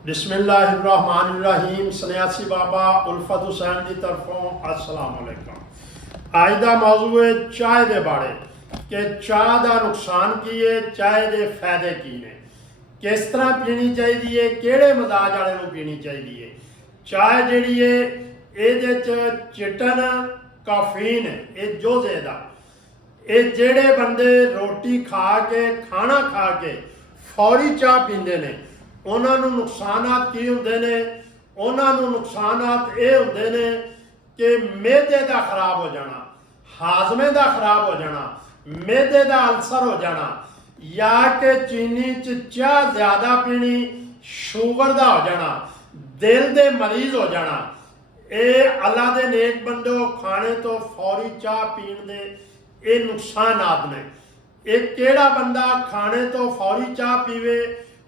बिस्मिल्लाहिर्रहमानिर्रहीम। सन्यासी बाबा उल्फत हुसैन की तरफों अस्सलाम वालेकुम। आज का मौजू है चाय के बारे कि चाह का नुकसान की है, चाय के फायदे की ने, किस तरह पीनी चाहिए, किहड़े मजाज वाले नूं पीनी चाहिए। चाय जिहड़ी है इहदे च चिटन काफीन ये जोजे दा ये जेड़े बंदे रोटी खा के खाना खा के फौरी चाह पींदे ने उन्होंने नुकसानात की होंदे ने। उन्होंने नुकसानात ये होंदे ने कि मेदे का खराब हो जाना, हाजमे का खराब हो जाना, मेदे का अल्सर हो जाना, या कि चीनी च चाह ज़्यादा पीनी, शुगर का हो जाना, दिल के मरीज हो जाना। ये अल्लाह के नेक बंदो खाने तो फौरी चाह पीण दे ये नुकसानात ने। एक केड़ा बंदा खाने तो फौरी चाह पीवे,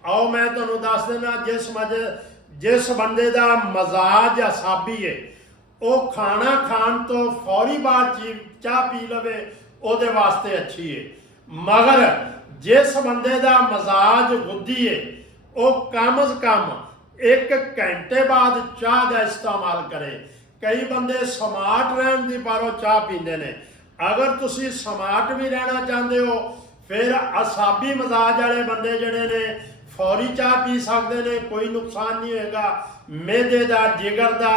आओ मैं तुहानूं दस देना। जिस बंदे का मजाज असाबी है वो खाना खान तो फौरी बाद चाह पी लवे ਉਹਦੇ वास्ते अच्छी है, मगर जिस बंदे का मजाज गुद्दी है वो कम अज कम 1 घंटे बाद चाह का इस्तेमाल करे। कई बंदे स्मार्ट रहन दी बारों चाह पींदे ने। अगर तुसी स्मार्ट भी रहना चाहते हो फिर असाबी मजाज वाले बंदे जड़े ने फौरी चाह पी सकते हैं, कोई नुकसान नहीं होगा। मैदे का, जिगर का,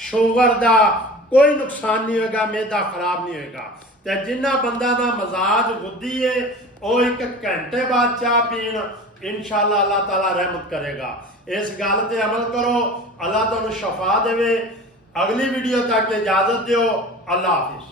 शुगर का कोई नुकसान नहीं होगा, मैदा खराब नहीं होगा। तो जिन्ना बंदा का मजाज गुद्दी है वो 1 घंटे बाद चाह पीण इंशाअल्लाह अल्लाह ताला रहमत करेगा। इस गल ते अमल करो, अल्लाह तुहानूं शफा देवे। अगली वीडियो तक इजाजत दो। अल्लाह हाफिज।